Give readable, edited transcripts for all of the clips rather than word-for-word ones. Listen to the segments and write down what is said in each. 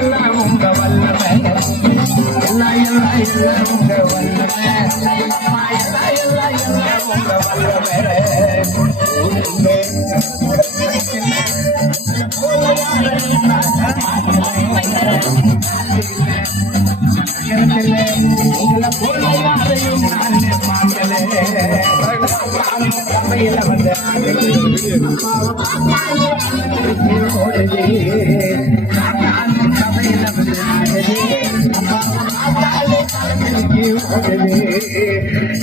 எல்லாம் உங்க வல்லமை எல்லாம் உங்க வல்லமை எல்லாம் உங்க வல்லமை உங்களை போல யாரையும் நான் பார்க்கல சபையில வந்து சபையில வந்து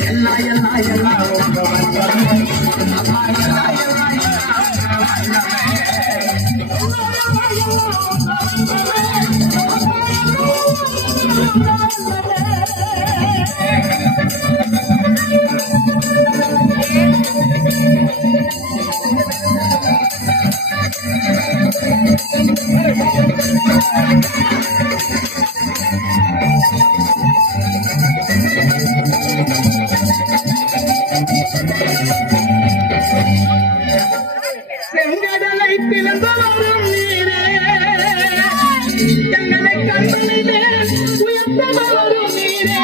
எல்லாம் உங்க வல்லமை செங்கடலை பிளந்து வரும் நீரே எங்களை கண்களை மேல் உயர்த்த வரும் நீரே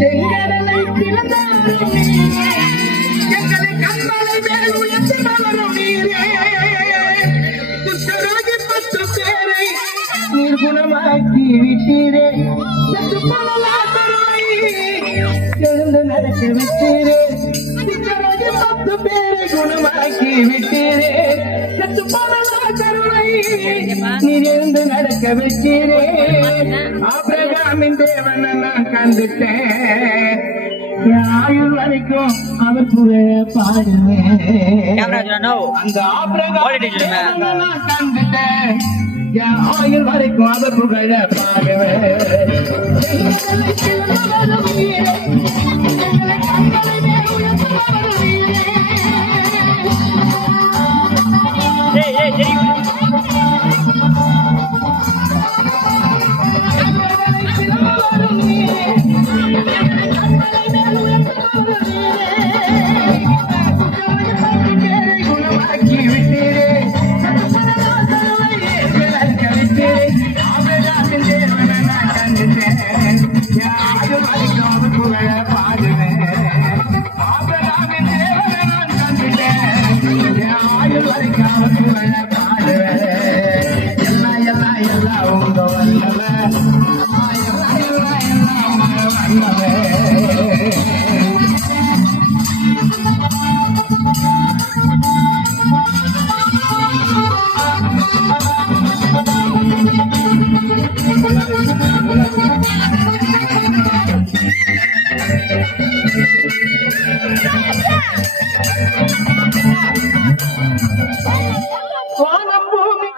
செங்கடலை பிளந்து வரும் நீரே எங்களை கண்களை மேல் உயர்த்த வரும் நீரே குற்றரோகி 10 பேரை நீர் குணமாக்கி விட்டீரே சற்று பலவாதரை எழுந்து நடக்க விட்டீரே குற்றரோகி 10 பேரை குணமாக்கி விட்டீரே சற்று பலவாதரை நீர் எழுந்து நடக்க விட்டீரே ஆபிரகாமின் தேவனை நான் கண்டுட்டேன் ஆயுள் வரைக்கும் அவர் புகழ பாடுவேன் அந்த ஆபிரகாம் நான் கண்டுட்டேன் ஆயுள் வரைக்கும் அவர் புகழ பாடுவேன் வானம் பூமி